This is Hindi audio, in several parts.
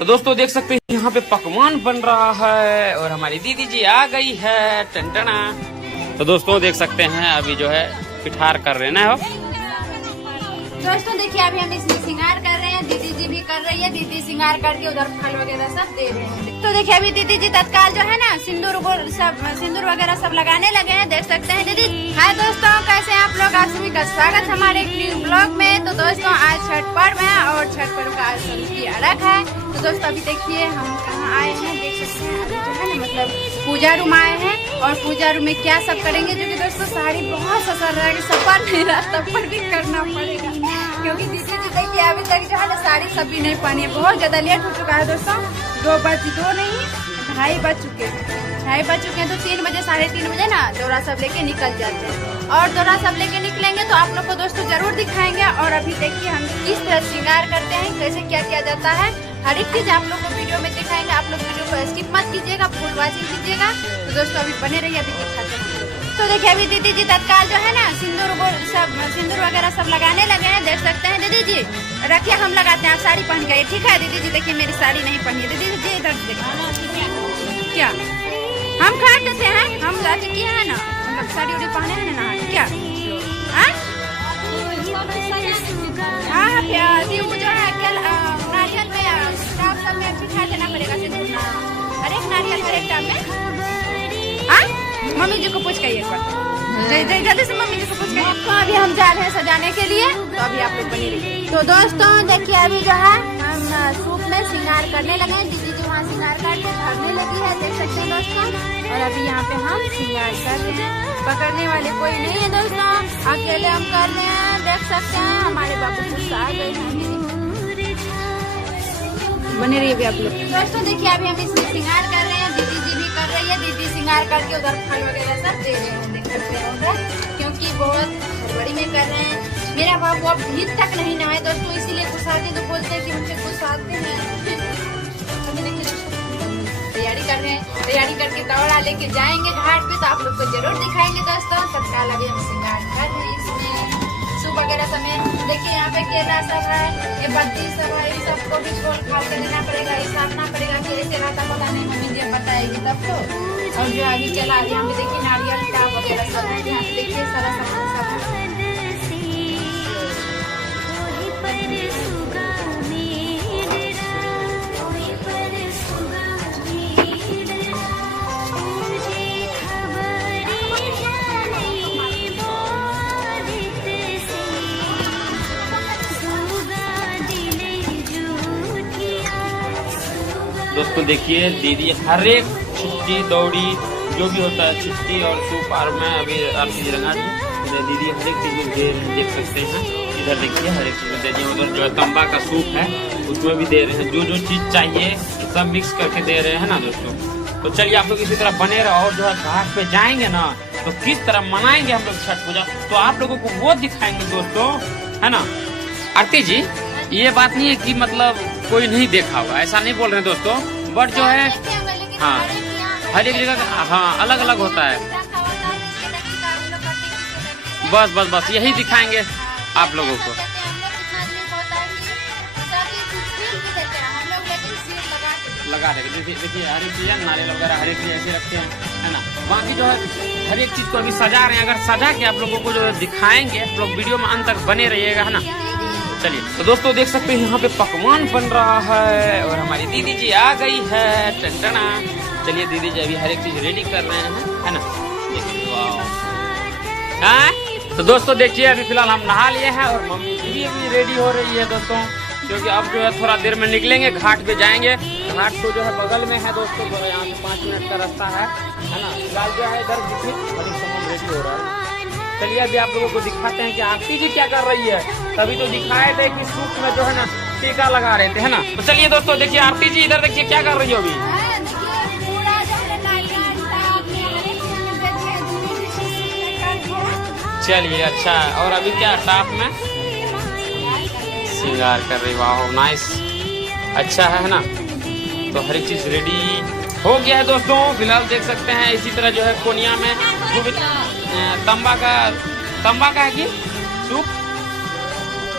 तो दोस्तों देख सकते हैं यहाँ पे पकवान बन रहा है और हमारी दीदी जी आ गई है टंटना। तो दोस्तों देख सकते हैं अभी जो है पिठार कर रहे ना हो। दोस्तों देखिए अभी हम इसमें सिंगार कर रहे हैं, दीदी जी भी कर रही है। दीदी सिंगार करके उधर फल वगैरह सब दे रहे हैं। तो देखिए अभी दीदी जी तत्काल जो है ना सिंदूर वगैरह सब लगाने लगे हैं, देख सकते हैं दीदी। हाय दोस्तों, कैसे हैं आप लोग? आप सभी का स्वागत है हमारे एक न्यू ब्लॉग में। तो दोस्तों आज छठ पर्व है और छठ पर्व का आज सबकी अलग है। तो दोस्तों अभी देखिए हम कहाँ आए हैं, देख सकते हैं अभी जो है ना मतलब पूजा रूम आए हैं। और पूजा रूम में क्या सब करेंगे, जो कि दोस्तों साड़ी बहुत ससर रहा है, सफर नहीं रहा तब पर भी करना पड़ेगा, क्योंकि दीदी जी देखिए अभी तक जो है ना साड़ी सब भी नहीं पहनी है। बहुत ज्यादा लेट हो चुका है दोस्तों, 2:02 बज चुके हैं। तो 3 बजे 3:30 बजे ना दौरा सब लेके निकल जाते हैं। और दौरा सब लेके निकलेंगे तो आप लोग को दोस्तों जरूर दिखाएंगे। और अभी देखिए हम किस तरह श्रृंगार करते हैं, कैसे क्या किया जाता है, हर एक चीज आप लोग को वीडियो में दिखाएंगे। आप लोग वीडियो को स्किप मत कीजिएगा, फुल वॉचिंग कीजिएगा। तो दोस्तों अभी बने रहिए, अभी दिखाते हैं। तो देखिए अभी दीदी जी तत्काल जो है ना सिंदूर वगैरह सब लगाने लगे हैं, देख सकते हैं दीदी जी। रखिए हम लगाते हैं, आप साड़ी पहन के, ठीक है दीदी जी? देखिए मेरी साड़ी नहीं पहनी है दीदी जी, इधर देखिए क्या हम खा देते हैं, हम जाके किया है ना, हम लोग साड़ी उड़ी पहने हैं ना क्या। हाँ प्याजी वो जो है नारियल में टाप सब में पिठा देना पड़ेगा सिंदूर ना, हर एक नारियल हर एक टाप में। मम्मी जी को पूछ के एक बार जल्दी से मम्मी जी को पूछ के। तो अभी हम जा रहे हैं सजाने के लिए, तो अभी आप लोग बनी रहिए। तो दोस्तों देखिए अभी जो है हम सूप में श्रृंगार करने लगे हैं। दीदी जी वहाँ श्रृंगार करके भरने लगी है, देख सकते हैं दोस्तों। और अभी यहाँ पे हम श्रृंगार कर रहे हैं, पकड़ने वाले कोई नहीं है दोस्तों, अकेले हम कर रहे हैं, देख सकते हैं। हमारे बाबू खुद आ गए हैं, बने रहिए भी आप लोग। दोस्तों देखिए अभी हम इसमें श्रृंगार कर रहे हैं, दीदी जी भी कर रही है। दीदी श्रृंगार करके उधर फल वगैरह सब दे रहे हैं, देख सकते हैं उधर, क्योंकि बहुत हड़बड़ी में कर रहे हैं। मेरा बाबू अब नींद तक नहीं नहाए दोस्तों, इसीलिए गुस्साते तो बोलते हैं कि मुझे गुस्साते हैं। अभी देखिए तैयारी कर रहे हैं, तैयारी करके दौड़ा लेके जाएंगे घाट पे, तो आप लोग को जरूर दिखाएंगे दोस्तों। सबका लगे हम श्रृंगार कर रहे हैं इसमें सूप वगैरह समय। देखिए यहाँ पे केला सब है, ये बत्ती सब है, इन सबको भी खोल खाल के देना पड़ेगा, हिसाबना पड़ेगा कि ऐसे रहता पता नहीं, मम्मी जी बताएगी तब तो। और जो अभी चला यहाँ पे देखिए नारियल टाप वगैरह सब है, यहाँ पे देखिए सारा सामान सब है। दोस्तों देखिए दीदी हर एक छिट्टी दौड़ी जो भी होता है छिट्टी और सूप और मैं अभी आरती रंगा दी दीदी हर एक चीज में देख सकते हैं। इधर देखिए हर एक चीज में दे दिए। उधर जो है तंबा का सूप है उसमें भी दे रहे हैं, जो जो चीज चाहिए सब मिक्स करके दे रहे हैं ना दोस्तों। तो चलिए आप लोग इसी तरह बने रहो। और जो है घाट पे जाएंगे ना तो किस तरह मनाएंगे हम लोग छठ पूजा, तो आप लोगों को वो दिखाएंगे दोस्तों, है ना। आरती जी ये बात नहीं है कि मतलब कोई नहीं देखा होगा, ऐसा नहीं बोल रहे हैं दोस्तों, बट जो है हाँ हर एक जगह हाँ अलग अलग होता है। बस यही दिखाएंगे आप लोगों को। लगा देंगे, देखिए हर एक चीज नारियल वगैरह हर एक चीज ऐसे रखते हैं, है ना। बाकी जो है हर एक चीज को अभी सजा रहे हैं, अगर सजा के आप लोगों को जो है दिखाएंगे, आप लोग वीडियो में अंत तक बने रहिएगा, है ना। चलिए तो दोस्तों देख सकते हैं यहाँ पे पकवान बन रहा है और हमारी दीदी जी आ गई है टंटना। चलिए दीदी जी अभी हर एक चीज रेडी कर रहे हैं, है ना। तो दोस्तों देखिए अभी फिलहाल हम नहा लिए हैं और मम्मी जी भी अभी रेडी हो रही है दोस्तों, क्योंकि अब जो है थोड़ा देर में निकलेंगे, घाट पे जाएंगे। घाट तो जो है बगल में है दोस्तों, यहाँ से 5 मिनट का रास्ता है ना। फिलहाल जो है इधर रेडी हो रहा है। चलिए अभी आप लोगों को दिखाते हैं कि आरती जी क्या कर रही है। तभी तो दिखाए थे कि सूप में जो है ना टीका लगा रहे थे, है ना। तो चलिए दोस्तों देखिए आरती जी इधर देखिए क्या कर रही हो अभी। चलिए अच्छा, और अभी क्या टाप में श्रृंगार कर रही, वाह नाइस, अच्छा है ना। तो हर एक चीज रेडी हो गया है दोस्तों। फिलहाल देख सकते हैं इसी तरह जो है कोनिया में जो भी तंबा का है कि सूप,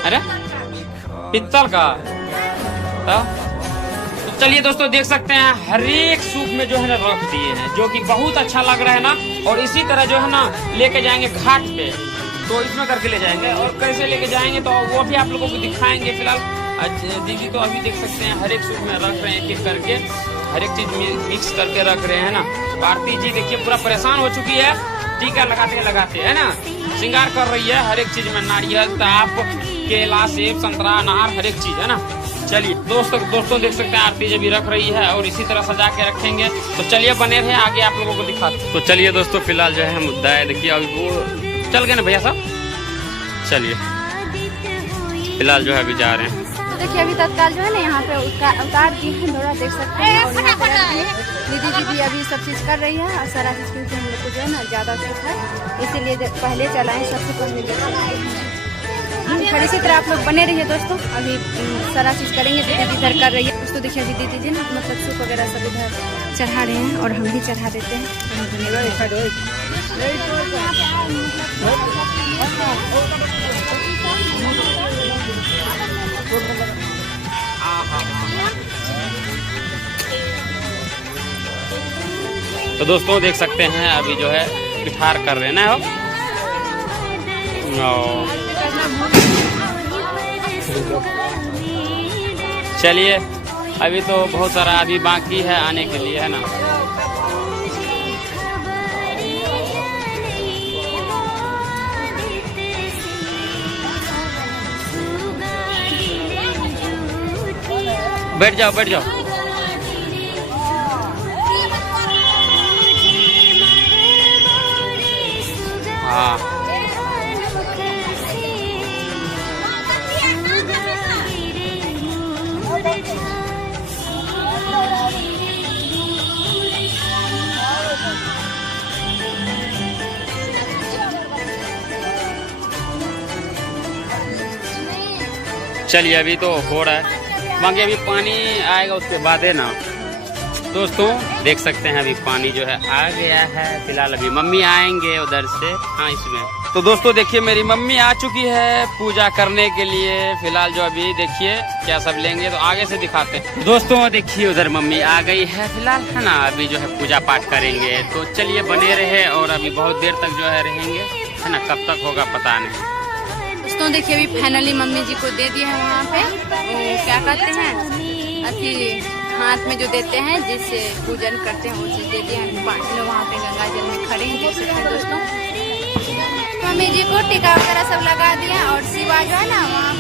अरे पित्तल का। तो चलिए दोस्तों देख सकते हैं हर एक सूप में जो है ना रख दिए हैं, जो कि बहुत अच्छा लग रहा है ना। और इसी तरह जो है ना लेके जाएंगे घाट पे, तो इसमें करके ले जाएंगे। और कैसे लेके जाएंगे तो वो भी आप लोगों को दिखाएंगे। फिलहाल दीदी तो अभी देख सकते हैं हर एक सूप में रख रहे हैं, एक एक करके हर एक चीज मिक्स करके रख रहे हैं ना। आरती जी देखिए पूरा परेशान हो चुकी है, टीका लगाते लगाते है ना, श्रृंगार कर रही है हर एक चीज में, नारियल, ताप, केला, सेब, संतरा, अनार, हर एक चीज है ना। चलिए दोस्तों देख सकते हैं आरती जी भी रख रही है और इसी तरह सजा के रखेंगे। तो चलिए बने रहे, आगे आप लोगों को दिखाते। तो चलिए दोस्तों फिलहाल जो है मुद्दा है, देखिए अभी वो चल गए ना भैया साहब। चलिए फिलहाल जो है अभी जा रहे हैं। तो देखिए अभी तत्काल जो है ना यहाँ पे उतार दी है थोड़ा, देख सकते हैं। और यहाँ पे दीदी जी भी अभी सब चीज कर रही है और सारा चीज क्योंकि हम लोग को जो है ना ज्यादा सुख है, इसीलिए पहले चलाएं सबसे पहले। फिर इसी तरह आप लोग बने रहिए दोस्तों, अभी सारा चीज करेंगे। दीदी इधर कर रही है दोस्तों, देखिए अभी दीदी जी ना मतलब सूप वगैरह सब इधर चढ़ा रहे हैं और हम भी चढ़ा देते हैं। तो दोस्तों देख सकते हैं अभी जो है पिठार कर रहे हैं ना। चलिए अभी तो बहुत सारा अभी बाकी है आने के लिए है ना। बैठ जाओ बैठ जाओ। हाँ चलिए अभी तो हो रहा है, बाकी अभी पानी आएगा उसके बाद है ना। दोस्तों देख सकते हैं अभी पानी जो है आ गया है। फिलहाल अभी मम्मी आएंगे उधर से, हाँ इसमें। तो दोस्तों देखिए मेरी मम्मी आ चुकी है पूजा करने के लिए। फिलहाल जो अभी देखिए क्या सब लेंगे तो आगे से दिखाते हैं। दोस्तों देखिए उधर मम्मी आ गई है फिलहाल है ना, अभी जो है पूजा पाठ करेंगे। तो चलिए बने रहे और अभी बहुत देर तक जो है रहेंगे है ना, कब तक होगा पता नहीं। दोस्तों देखिए अभी फाइनली मम्मी जी को दे दिया है वहाँ पे, वो क्या कहते हैं अति हाथ में जो देते हैं जिससे पूजन करते हैं वो चीज दे दिया है। बाकी लोग वहाँ पे गंगा जल में खड़े हैं, देख सकते हैं दोस्तों। मम्मी जी को टीका वगैरह सब लगा दिया और शिवा जो है ना वहाँ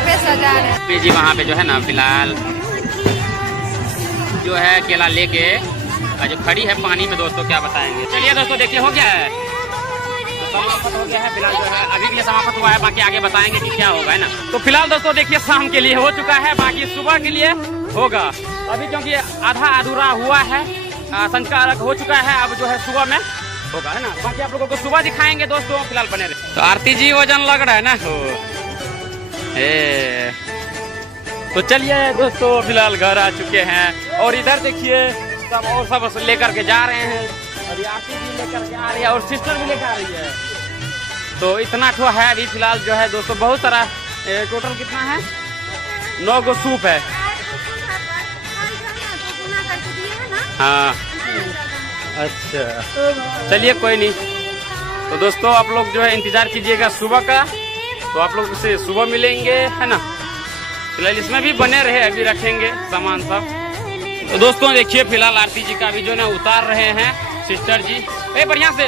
पे सजा रहे हैं। जी वहाँ पे जो है ना फिलहाल जो है केला लेके जो खड़ी है पानी में, दोस्तों क्या बताएंगे। चलिए दोस्तों देखिए हो गया है, समाप्त हो गया है। फिलहाल जो है अभी के लिए समाप्त हुआ है, बाकी आगे बताएंगे कि क्या होगा है ना। तो फिलहाल दोस्तों देखिए शाम के लिए हो चुका है, बाकी सुबह के लिए होगा अभी, क्योंकि आधा अधूरा हुआ है। संस्कार हो चुका है, अब जो है सुबह में होगा है ना। बाकी आप लोगों को सुबह दिखाएंगे दोस्तों, फिलहाल बने रहे। तो आरती जी वजन लग रहा है ना हो। तो चलिए दोस्तों फिलहाल घर आ चुके हैं और इधर देखिए सब और सब लेकर के जा रहे हैं। अभी आरती जी लेकर के आ रही है और सिस्टर भी लेकर आ रही है। तो इतना ठो है अभी फिलहाल जो है दोस्तों, बहुत सारा टोटल कितना है 9 गो सूप है। हाँ अच्छा चलिए कोई नहीं। तो दोस्तों आप लोग जो है इंतजार कीजिएगा सुबह का, तो आप लोग से सुबह मिलेंगे है ना। फिलहाल इसमें भी बने रहे, अभी रखेंगे सामान सब। तो दोस्तों देखिए फिलहाल आरती जी का अभी जो है उतार रहे हैं सिस्टर जी। बढ़िया से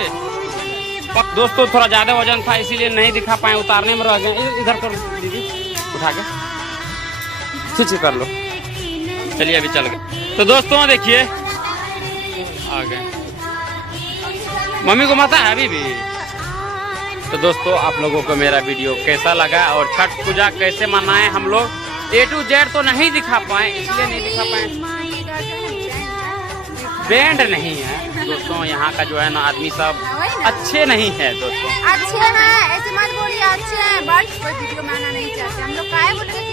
दोस्तों थोड़ा ज्यादा वजन था इसीलिए नहीं दिखा पाए, उतारने में रह गए। इधर कर दीदी उठा के खींच कर लो। चलिए अभी चल गए। तो दोस्तों देखिए आ गए, मम्मी को मता है अभी भी। तो दोस्तों आप लोगों को मेरा वीडियो कैसा लगा और छठ पूजा कैसे मनाएं हम लोग A to Z तो नहीं दिखा पाए, इसलिए नहीं दिखा पाए। बैंड नहीं है दोस्तों, यहाँ का जो है ना आदमी सब अच्छे नहीं है दोस्तों। अच्छे हैं ऐसे मत बोलिए, अच्छे हैं बट कोई वीडियो में आना नहीं चाहते हम लोग। काहे बोल रहे हैं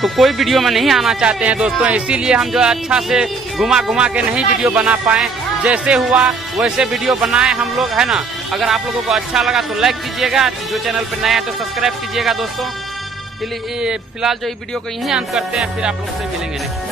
तो कोई वीडियो में नहीं आना चाहते हैं दोस्तों, इसीलिए हम जो है अच्छा से घुमा घुमा के नहीं वीडियो बना पाए। जैसे हुआ वैसे वीडियो बनाए हम लोग है ना। अगर आप लोगों को अच्छा लगा तो लाइक कीजिएगा, जो चैनल पर नया है तो सब्सक्राइब कीजिएगा दोस्तों। फिलहाल जो ये वीडियो को यहीं अंत करते हैं, फिर आप लोग से मिलेंगे नेक्स्ट।